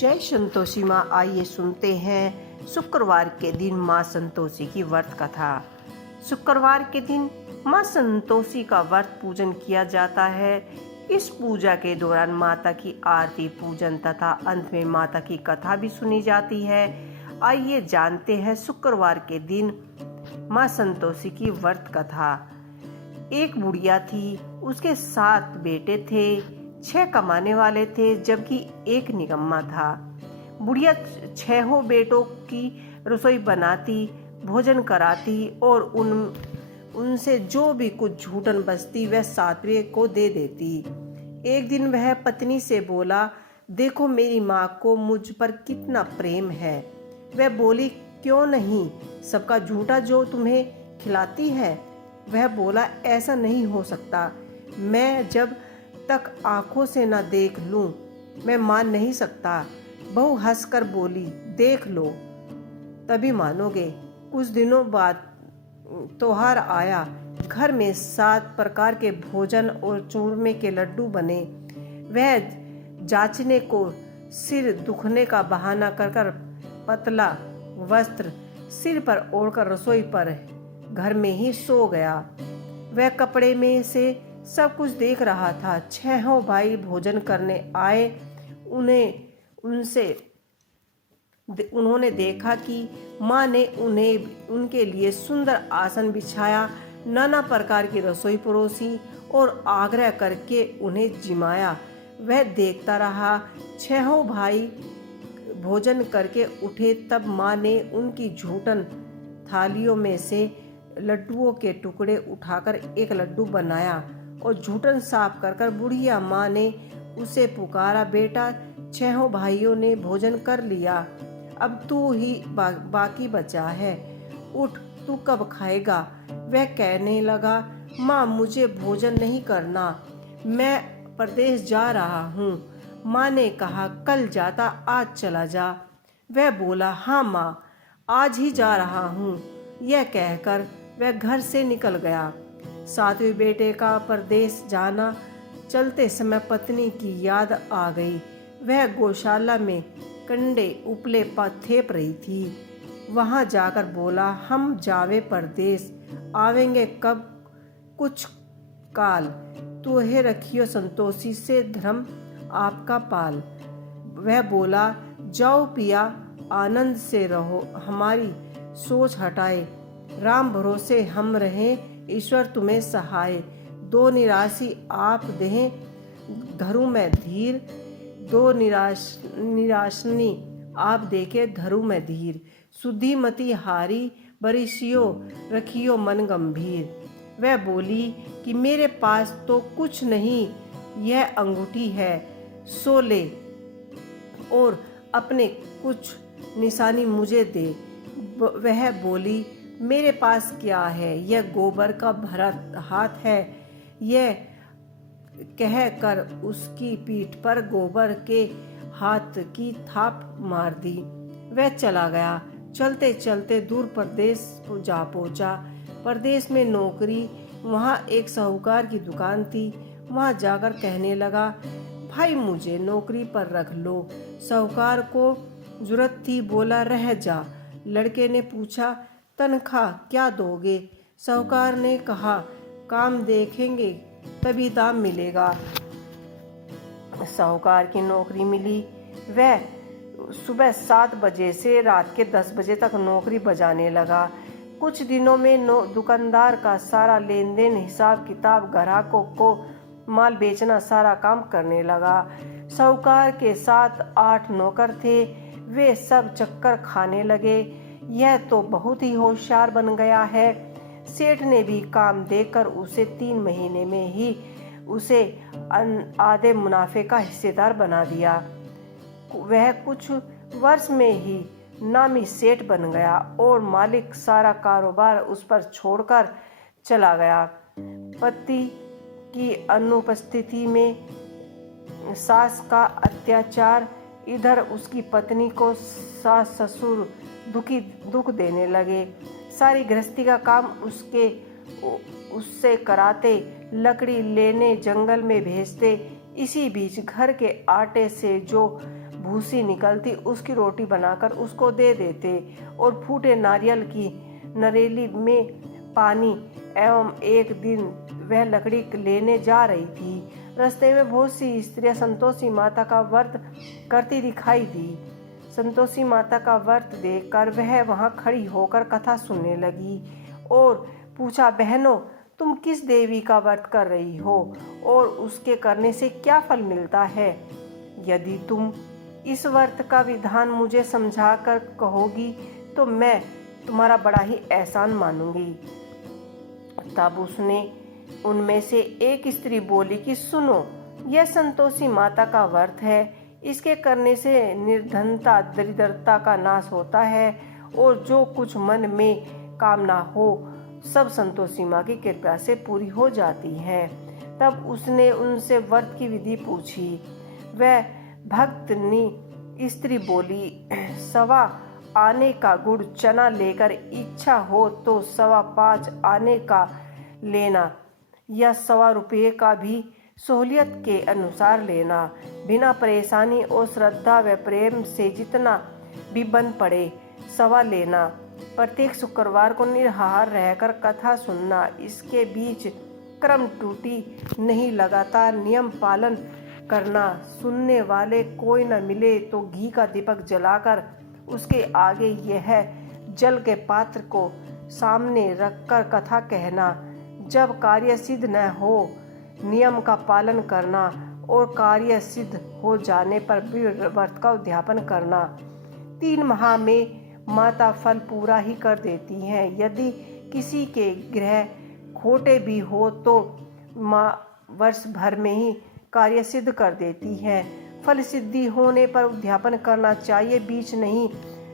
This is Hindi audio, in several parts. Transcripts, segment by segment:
जय संतोषी माँ। आइए सुनते हैं शुक्रवार के दिन माँ संतोषी की व्रत कथा। शुक्रवार के दिन माँ संतोषी का व्रत पूजन किया जाता है। इस पूजा के दौरान माता की आरती पूजन तथा अंत में माता की कथा भी सुनी जाती है। आइए जानते हैं शुक्रवार के दिन माँ संतोषी की व्रत कथा। एक बुढ़िया थी, उसके 7 बेटे थे। 6 कमाने वाले थे जबकि एक निकम्मा था। बुढ़िया 6 बेटों की रसोई बनाती, भोजन कराती और उनसे जो भी कुछ झूठन बचती वह 7वें को दे देती। एक दिन वह पत्नी से बोला, देखो मेरी माँ को मुझ पर कितना प्रेम है। वह बोली, क्यों नहीं, सबका झूठा जो तुम्हें खिलाती है। वह बोला, ऐसा नहीं हो सकता, मैं जब तक आंखों से न देख लूं मैं मान नहीं सकता। बहू हंसकर बोली, देख लो तभी मानोगे। कुछ दिनों बाद त्योहार आया। घर में 7 प्रकार के भोजन और चूरमे के लड्डू बने। वह जांचने को सिर दुखने का बहाना कर पतला वस्त्र सिर पर ओढ़कर रसोई पर घर में ही सो गया। वह कपड़े में से सब कुछ देख रहा था। 6 भाई भोजन करने आए। उन्होंने देखा कि माँ ने उनके लिए सुंदर आसन बिछाया, नाना प्रकार की रसोई परोसी और आग्रह करके उन्हें जिमाया। वह देखता रहा। 6 भाई भोजन करके उठे तब माँ ने उनकी झूठन थालियों में से लड्डुओं के टुकड़े उठाकर एक लड्डू बनाया और झूठन साफ कर बुढ़िया माँ ने उसे पुकारा, बेटा 6 भाइयों ने भोजन कर लिया, अब तू ही बाकी बचा है, उठ तू कब खाएगा। वह कहने लगा, माँ मुझे भोजन नहीं करना, मैं परदेश जा रहा हूँ। माँ ने कहा, कल जाता आज चला जा। वह बोला, हाँ माँ आज ही जा रहा हूँ। यह कहकर वह घर से निकल गया। 7वें बेटे का परदेश जाना चलते समय पत्नी की याद आ गई। वह गौशाला में कंडे उपले थेप रही थी। वहां जाकर बोला, हम जावे परदेश, आवेंगे कब कुछ काल, तुहे रखियो संतोषी से धर्म आपका पाल। वह बोला, जाओ पिया आनंद से रहो, हमारी सोच हटाए, राम भरोसे हम रहें, ईश्वर तुम्हें सहाय। 2 निराशी आप दें धरु में धीर, 2 निराशनी आप देखे धरु में धीर। सुधीमती हारी बरिशियो रखियो मन गंभीर। वह बोली कि मेरे पास तो कुछ नहीं, यह अंगूठी है, सो ले और अपने कुछ निशानी मुझे दे। वह बोली, मेरे पास क्या है, यह गोबर का भरा हाथ है। यह कहकर उसकी पीठ पर गोबर के हाथ की थाप मार दी। वह चला गया। चलते चलते दूर परदेश जा पहुंचा। परदेश में नौकरी, वहां एक साहूकार की दुकान थी। वहां जाकर कहने लगा, भाई मुझे नौकरी पर रख लो। साहूकार को जरूरत थी, बोला रह जा। लड़के ने पूछा, तनख्वाह क्या दोगे। साहूकार ने कहा, काम देखेंगे तभी दाम मिलेगा। साहूकार की नौकरी मिली। वह सुबह 7 बजे से रात के 10 बजे तक नौकरी बजाने लगा। कुछ दिनों में दुकानदार का सारा लेन देन, हिसाब किताब, ग्राहकों को माल बेचना, सारा काम करने लगा। साहूकार के 7-8 नौकर थे। वे सब चक्कर खाने लगे। यह तो बहुत ही होशियार बन गया है। सेठ ने भी काम देकर उसे 3 महीने में ही उसे आधे मुनाफे का हिस्सेदार बना दिया। वह कुछ वर्ष में ही नामी सेठ बन गया और मालिक सारा कारोबार उस पर छोड़कर चला गया। पति की अनुपस्थिति में सास का अत्याचार, इधर उसकी पत्नी को सास ससुर दुख देने लगे। सारी गृहस्थी का काम उससे कराते, लकड़ी लेने जंगल में भेजते। इसी बीच घर के आटे से जो भूसी निकलती उसकी रोटी बनाकर उसको दे देते और फूटे नारियल की नरेली में पानी। एवं एक दिन वह लकड़ी लेने जा रही थी। रास्ते में बहुत सी स्त्रियां संतोषी माता का व्रत करती दिखाई दी। संतोषी माता का व्रत देखकर वह वहां खड़ी होकर कथा सुनने लगी और पूछा, बहनों, तुम किस देवी का व्रत कर रही हो और उसके करने से क्या फल मिलता है? यदि तुम इस व्रत का विधान मुझे समझाकर कहोगी तो मैं तुम्हारा बड़ा ही एहसान मानूंगी। तब उसने उनमें से एक स्त्री बोली कि सुनो, यह संतोषी माता का व्रत है। इसके करने से निर्धनता, दरिद्रता का नाश होता है और जो कुछ मन में कामना हो सब संतोषी माँ की कृपा से पूरी हो जाती है। तब उसने उनसे व्रत की विधि पूछी। वह भक्तनी स्त्री बोली, 1.25 आने का गुड़ चना लेकर इच्छा हो तो 5.25 आने का लेना या 1.25 रुपये का भी सहूलियत के अनुसार लेना। बिना परेशानी और श्रद्धा व प्रेम से जितना भी बन पड़े 1.25 लेना। प्रत्येक शुक्रवार को निराहार रहकर कथा सुनना। इसके बीच क्रम त्रुटि नहीं, लगातार नियम पालन करना। सुनने वाले कोई न मिले तो घी का दीपक जलाकर उसके आगे यह जल के पात्र को सामने रखकर कथा कहना। जब कार्य सिद्ध न हो नियम का पालन करना और कार्य सिद्ध हो जाने पर भी व्रत का उद्यापन करना। 3 माह में माता फल पूरा ही कर देती हैं। यदि किसी के ग्रह खोटे भी हो तो माँ वर्ष भर में ही कार्य सिद्ध कर देती है। फल सिद्धि होने पर उद्यापन करना चाहिए, बीच नहीं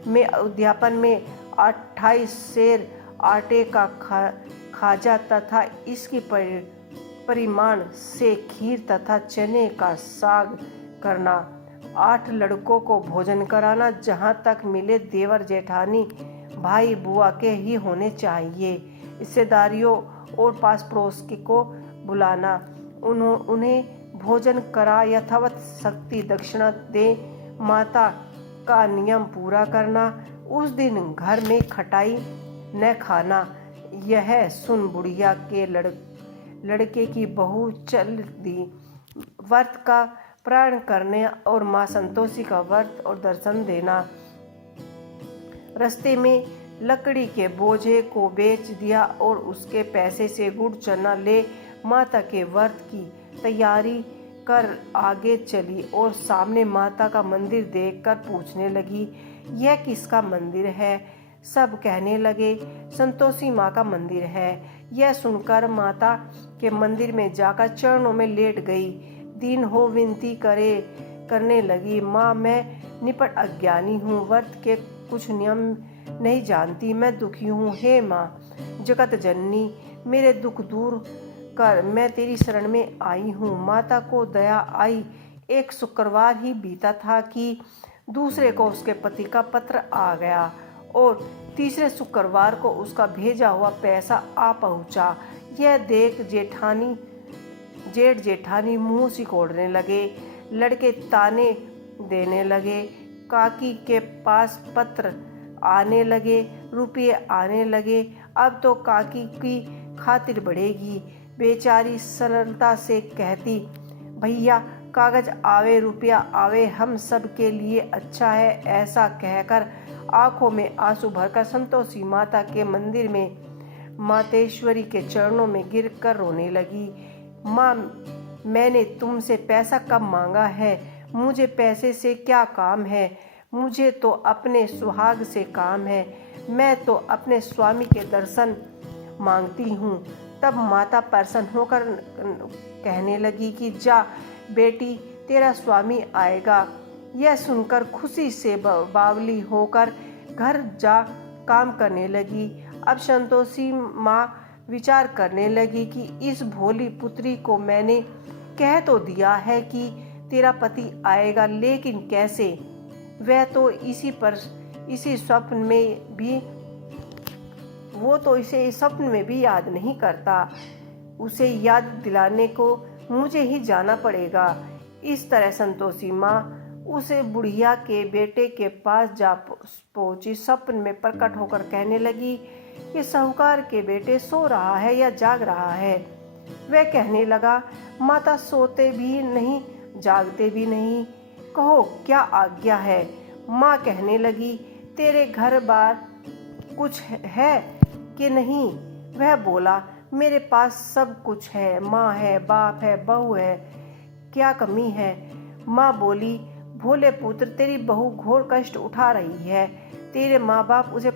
में उद्यापन में 28 सेर आटे का खाजा तथा इसकी परिमाण से खीर तथा चने का साग करना। 8 लड़कों को भोजन कराना। जहाँ तक मिले देवर जेठानी भाई बुआ के ही होने चाहिए। रिश्तेदारियों और पास पड़ोस को बुलाना। उन्हें भोजन करा यथावत शक्ति दक्षिणा दे। माता का नियम पूरा करना। उस दिन घर में खटाई न खाना। यह सुन बुढ़िया के लड़के की बहू चल दी। व्रत का प्रण करने और माँ संतोषी का व्रत और दर्शन देना। रास्ते में लकड़ी के बोझे को बेच दिया और उसके पैसे से गुड़ चना ले माता के व्रत की तैयारी कर आगे चली और सामने माता का मंदिर देखकर पूछने लगी, यह किसका मंदिर है? सब कहने लगे, संतोषी माँ का मंदिर है। यह सुनकर माता के मंदिर में जाकर चरणों में लेट गई। दीन हो विनती करने लगी, माँ मैं निपट अज्ञानी हूँ, व्रत के कुछ नियम नहीं जानती, मैं दुखी हूँ। हे माँ जगत जननी, मेरे दुख दूर कर, मैं तेरी शरण में आई हूँ। माता को दया आई। एक शुक्रवार ही बीता था कि दूसरे को उसके पति का पत्र आ गया और तीसरे शुक्रवार को उसका भेजा हुआ पैसा आ पहुँचा। यह देख जेठ जेठानी मुंह सिकोड़ने लगे। लड़के ताने देने लगे। काकी के पास पत्र आने लगे, रुपये आने लगे। अब तो काकी की खातिर बढ़ेगी। बेचारी सरलता से कहती, भैया कागज आवे रुपया आवे, हम सब के लिए अच्छा है। ऐसा कहकर आंखों में आंसू भरकर संतोषी माता के मंदिर में मातेश्वरी के चरणों में गिरकर रोने लगी। माँ मैंने तुमसे पैसा कब मांगा है? मुझे पैसे से क्या काम है? मुझे तो अपने सुहाग से काम है। मैं तो अपने स्वामी के दर्शन मांगती हूँ। तब माता प्रसन्न होकर कहने लगी कि जा बेटी, तेरा स्वामी आएगा। यह सुनकर खुशी से बावली होकर घर जा काम करने लगी। अब संतोषी माँ विचार करने लगी कि इस भोली पुत्री को मैंने कह तो दिया है कि तेरा पति आएगा, लेकिन कैसे? वह तो इसी स्वप्न में भी वो तो इसे स्वप्न में भी याद नहीं करता। उसे याद दिलाने को मुझे ही जाना पड़ेगा। इस तरह संतोषी माँ उसे बुढ़िया के बेटे के पास जा पहुंची। स्वप्न में प्रकट होकर कहने लगी, ये साहूकार के बेटे सो रहा है या जाग रहा है? वह कहने लगा, माता सोते भी नहीं जागते भी नहीं, कहो क्या आज्ञा है? माँ कहने लगी, तेरे घर बार कुछ है कि नहीं? वह बोला, मेरे पास सब कुछ है, माँ है, बाप है, बहू है, क्या कमी है? माँ बोली, भोले पुत्र, तेरी बहू घोर कष्ट उठा रही है, तेरे माँ बाप उसे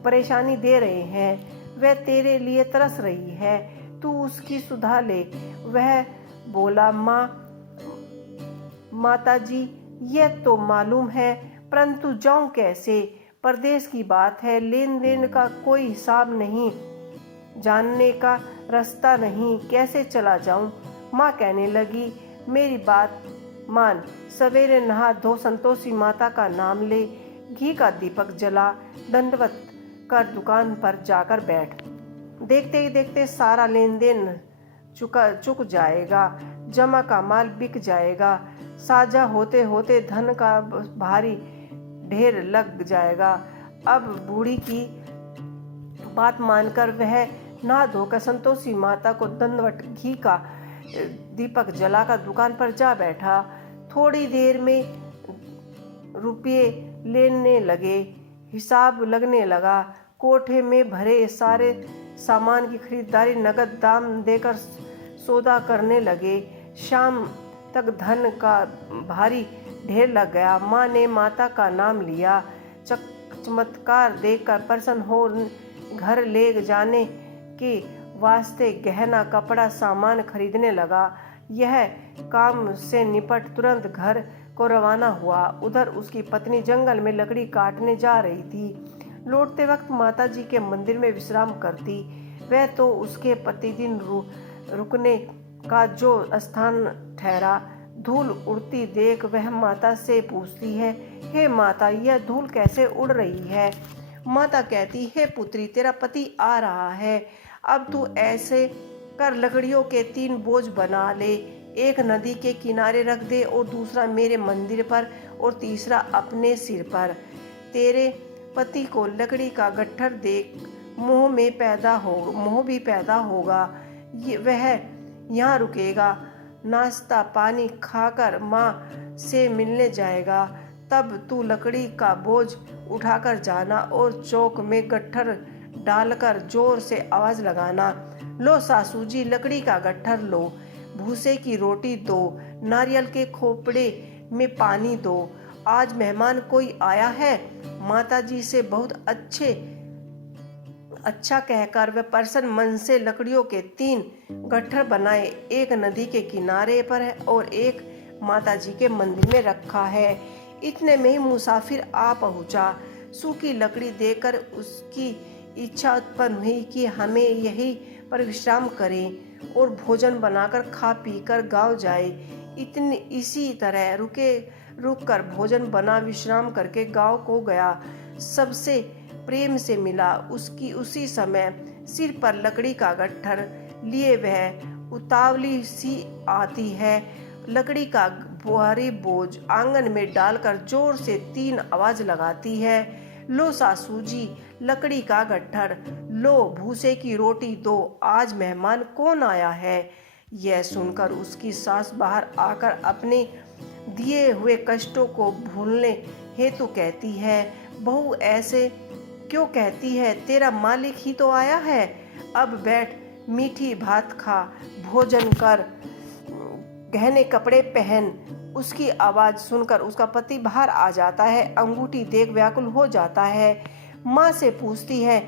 परेशानी दे रहे हैं, वह तेरे लिए तरस रही है, तू उसकी सुधा ले। वह बोला, माता जी, यह तो मालूम है, परंतु जाऊं कैसे? परदेश की बात है, लेन देन का कोई हिसाब नहीं, जानने का रास्ता नहीं, कैसे चला जाऊं? माँ कहने लगी, मेरी बात मान, सवेरे नहा धो संतोषी माता का नाम ले, घी का दीपक जला, दंडवत कर दुकान पर जाकर बैठ। देखते ही देखते सारा लेन देन चुक जाएगा, जमा का माल बिक जाएगा, साझा होते होते धन का भारी ढेर लग जाएगा। अब बूढ़ी की बात मानकर वह नहा धोकर संतोषी माता को दंडवत घी का दीपक जलाकर दुकान पर जा बैठा। थोड़ी देर में रुपये लेने लगे, हिसाब लगने लगा। कोठे में भरे सारे सामान की खरीदारी नगद दाम देकर सौदा करने लगे। शाम तक धन का भारी ढेर लग गया। माँ ने माता का नाम लिया। चमत्कार देखकर प्रसन्न हो घर ले जाने के वास्ते गहना कपड़ा सामान खरीदने लगा। यह काम से निपट तुरंत घर को रवाना हुआ। उधर उसकी पत्नी जंगल में लकड़ी काटने जा रही थी। लौटते वक्त माता जी के मंदिर में विश्राम करती। वह तो उसके प्रतिदिन रुकने का जो स्थान ठहरा। धूल उड़ती देख वह माता से पूछती है, हे माता, यह धूल कैसे उड़ रही है? माता कहती, हे पुत्री, तेरा पति आ रहा है, अब तू ऐसे कर लकड़ियों के 3 बोझ बना ले, एक नदी के किनारे रख दे और दूसरा मेरे मंदिर पर और तीसरा अपने सिर पर। तेरे पति को लकड़ी का गट्ठर देख मोह भी पैदा होगा। वह यहाँ रुकेगा, नाश्ता पानी खाकर माँ से मिलने जाएगा। तब तू लकड़ी का बोझ उठाकर जाना और चौक में गट्ठर डालकर जोर से आवाज लगाना, लो सासू जी, लकड़ी का गट्ठर लो, भूसे की रोटी दो, नारियल के खोपड़े में पानी दो, आज मेहमान कोई आया है। माता जी से बहुत अच्छा कहकर वह प्रसन्न मन से लकड़ियों के 3 गट्ठर बनाए, एक नदी के किनारे पर है और एक माता जी के मंदिर में रखा है। इतने में ही मुसाफिर आ पहुंचा। सूखी लकड़ी देकर उसकी इच्छा उत्पन्न हुई कि हमें यहीं पर विश्राम करें और भोजन बनाकर खा पीकर गांव जाए। इसी तरह रुक कर भोजन बना विश्राम करके गांव को गया। सबसे प्रेम से मिला। उसकी उसी समय सिर पर लकड़ी का गट्ठर लिए वह उतावली सी आती है। लकड़ी का भारी बोझ आंगन में डालकर जोर से 3 आवाज लगाती है, लो सासू जी, लकड़ी का गट्ठर, लो भूसे की रोटी दो, आज मेहमान कौन आया है। यह सुनकर उसकी सास बाहर आकर अपने दिए हुए कष्टों को भूलने हेतु कहती है, बहू ऐसे क्यों कहती है, तेरा मालिक ही तो आया है, अब बैठ, मीठी भात खा, भोजन कर, गहने कपड़े पहन। उसकी आवाज़ सुनकर उसका पति बाहर आ जाता है। अंगूठी देख व्याकुल हो जाता है। माँ से पूछती है,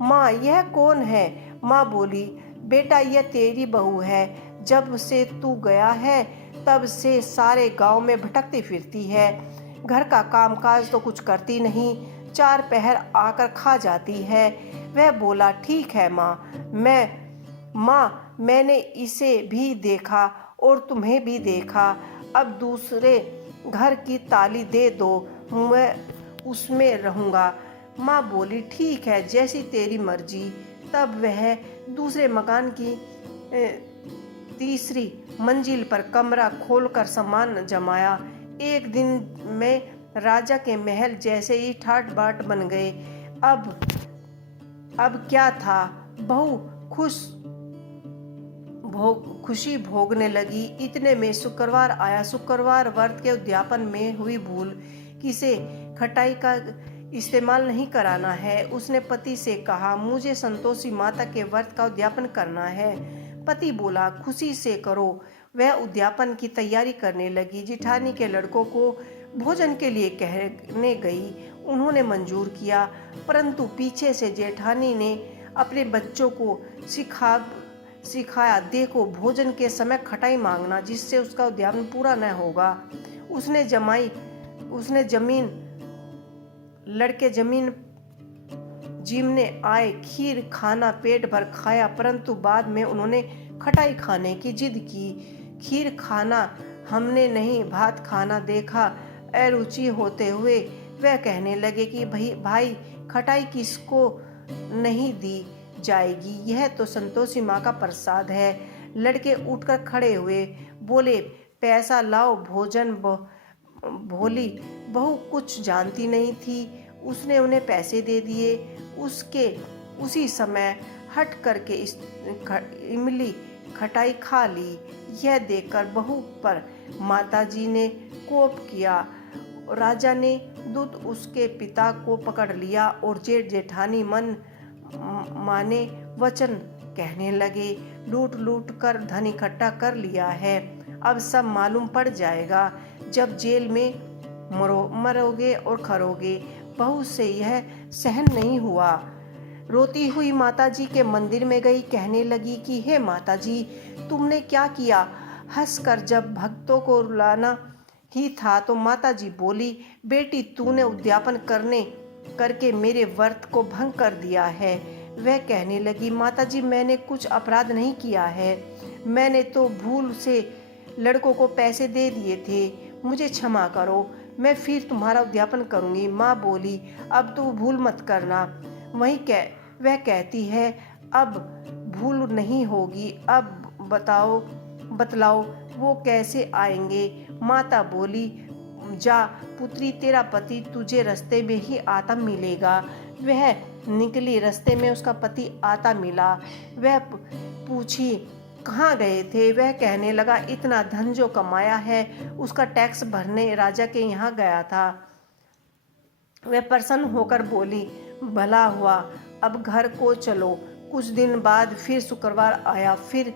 माँ यह कौन है? माँ बोली, बेटा यह तेरी बहू है, जब से तू गया है तब से सारे गांव में भटकती फिरती है, घर का कामकाज तो कुछ करती नहीं, 4 पहर आकर खा जाती है। वह बोला, ठीक है माँ, मैंने इसे भी देखा और तुम्हें भी देखा, अब दूसरे घर की ताली दे दो, मैं उसमें रहूँगा। माँ बोली, ठीक है, जैसी तेरी मर्जी। तब वह दूसरे मकान की तीसरी मंजिल पर कमरा खोलकर सामान जमाया। एक दिन में राजा के महल जैसे ही ठाट बाट बन गए। अब क्या था, बहू खुशी भोगने लगी। इतने में शुक्रवार आया। शुक्रवार व्रत के उद्यापन में हुई भूल कि से खटाई का इस्तेमाल नहीं कराना है। उसने पति से कहा, मुझे संतोषी माता के व्रत का उद्यापन करना है। पति बोला, खुशी से करो। वह उद्यापन की तैयारी करने लगी। जिठानी के लड़कों को भोजन के लिए कहने गई। उन्होंने मंजूर किया, परंतु पीछे से जेठानी ने अपने बच्चों को सिखाया, देखो भोजन के समय खटाई मांगना, जिससे उसका उद्यापन पूरा न होगा। उसने लड़के जमीन जीमने आए, खीर खाना पेट भर खाया, परंतु बाद में उन्होंने खटाई खाने की जिद की। खीर खाना हमने नहीं, भात खाना देखा अरुचि होते हुए वह कहने लगे कि भाई खटाई किसको नहीं दी जाएगी, यह तो संतोषी माँ का प्रसाद है। लड़के उठकर खड़े हुए, बोले, पैसा लाओ, भोजन। भोली बहू कुछ जानती नहीं थी। उसने उन्हें पैसे दे दिए। उसी समय हट करके इमली खटाई खा ली। यह देखकर बहू पर माताजी ने कोप किया। राजा ने दूत उसके पिता को पकड़ लिया और जेठ जेठानी मन माने वचन कहने लगे, लूट लूट कर धन इकट्ठा कर लिया है, अब सब मालूम पड़ जाएगा जब जेल में मरोगे और खरोगे। बहू से यह सहन नहीं हुआ। रोती हुई माताजी के मंदिर में गई। कहने लगी कि हे माताजी, तुमने क्या किया। हंसकर जब भक्तों को रुलाना ही था तो माताजी बोली, बेटी तूने उद्यापन करके मेरे व्रत को भंग कर दिया है। वह कहने लगी, माताजी मैंने कुछ अपराध नहीं किया है, मैंने तो भूल से लड़कों को पैसे दे दिए थे, मुझे क्षमा करो, मैं फिर तुम्हारा उद्यापन करूंगी। माँ बोली, अब तू भूल मत करना। वह कहती है, अब भूल नहीं होगी, अब बतलाओ वो कैसे आएंगे। माता बोली, जा पुत्री, तेरा पति तुझे रास्ते में ही आता मिलेगा। वह निकली। रास्ते में उसका पति आता मिला। वह पूछी, कहाँ गए थे। वह कहने लगा, इतना धन जो कमाया है उसका टैक्स भरने राजा के यहाँ गया था। वह प्रसन्न होकर बोली, भला हुआ, अब घर को चलो। कुछ दिन बाद फिर शुक्रवार आया। फिर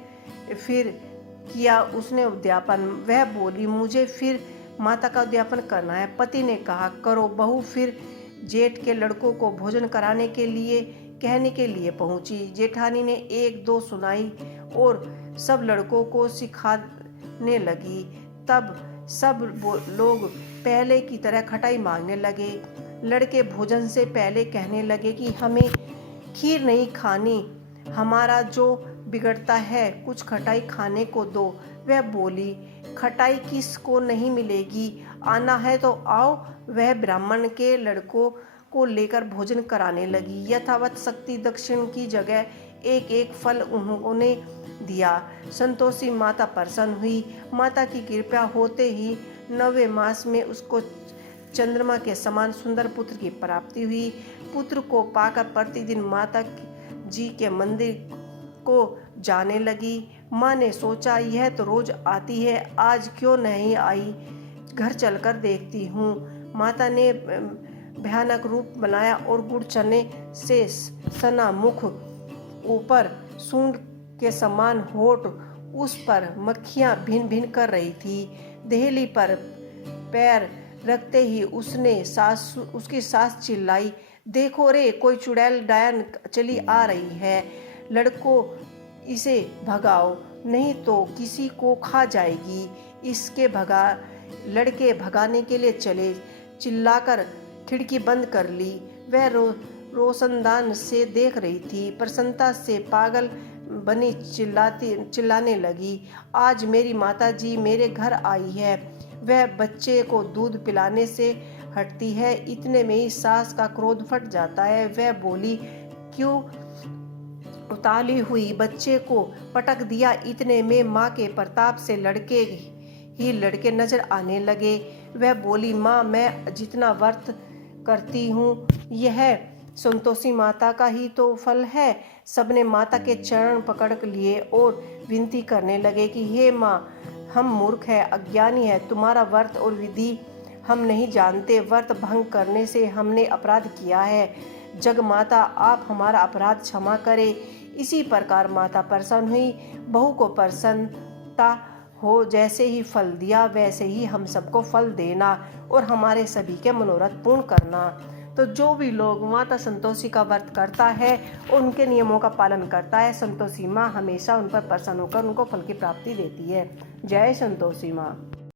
किया उसने उद्यापन। वह बोली, मुझे फिर माता का उद्यापन करना है। पति ने कहा, करो। बहू फिर जेठ के लड़कों को भोजन कराने के लिए कहने के लिए पहुंची। जेठानी ने एक दो सुनाई और सब लड़कों को सिखाने लगी। तब सब लोग पहले की तरह खटाई मांगने लगे। लड़के भोजन से पहले कहने लगे कि हमें खीर नहीं खानी, हमारा जो बिगड़ता है, कुछ खटाई खाने को दो। वह बोली, खटाई किसको नहीं मिलेगी, आना है तो आओ। वह ब्राह्मण के लड़कों को लेकर भोजन कराने लगी। यथावत शक्ति दक्षिण की जगह एक एक फल उन्होंने दिया। संतोषी माता प्रसन्न हुई। माता की कृपा होते ही 9वें मास में उसको चंद्रमा के समान सुंदर पुत्र की प्राप्ति हुई। पुत्र को पाकर प्रतिदिन माता जी के मंदिर को जाने लगी। माँ ने सोचा, यह तो रोज आती है, आज क्यों नहीं आई, घर चलकर देखती हूँ। माता ने भयानक रूप बनाया और गुड़ चने से सना मुख, ऊपर सूंड के समान होठ, उस पर मक्खियाँ भिन भिन कर रही थी। देहली पर पैर रखते ही उसकी सास चिल्लाई, देखो रे, कोई चुड़ैल डायन चली आ रही है, लड़कों इसे भगाओ, नहीं तो किसी को खा जाएगी। लड़के भगाने के लिए चले। चिल्लाकर खिड़की बंद कर ली। वह रोशनदान से देख रही थी। प्रसन्नता से पागल बनी चिल्लाने लगी, आज मेरी माताजी मेरे घर आई है। वह बच्चे को दूध पिलाने से हटती है, इतने में ही सास का क्रोध फट जाता है। वह बोली, क्यों उताली हुई बच्चे को पटक दिया। इतने में माँ के प्रताप से लड़के नजर आने लगे। वह बोली, माँ मैं जितना व्रत करती हूँ यह संतोषी माता का ही तो फल है। सबने माता के चरण पकड़ लिए और विनती करने लगे कि हे माँ, हम मूर्ख है, अज्ञानी है, तुम्हारा व्रत और विधि हम नहीं जानते। व्रत भंग करने से हमने अपराध किया है। जग माता आप हमारा अपराध क्षमा करे। इसी प्रकार माता प्रसन्न हुई। बहू को प्रसन्नता हो, जैसे ही फल दिया वैसे ही हम सबको फल देना और हमारे सभी के मनोरथ पूर्ण करना। तो जो भी लोग माता संतोषी का व्रत करता है और उनके नियमों का पालन करता है, संतोषी माँ हमेशा उन पर प्रसन्न होकर उनको फल की प्राप्ति देती है। जय संतोषी माँ।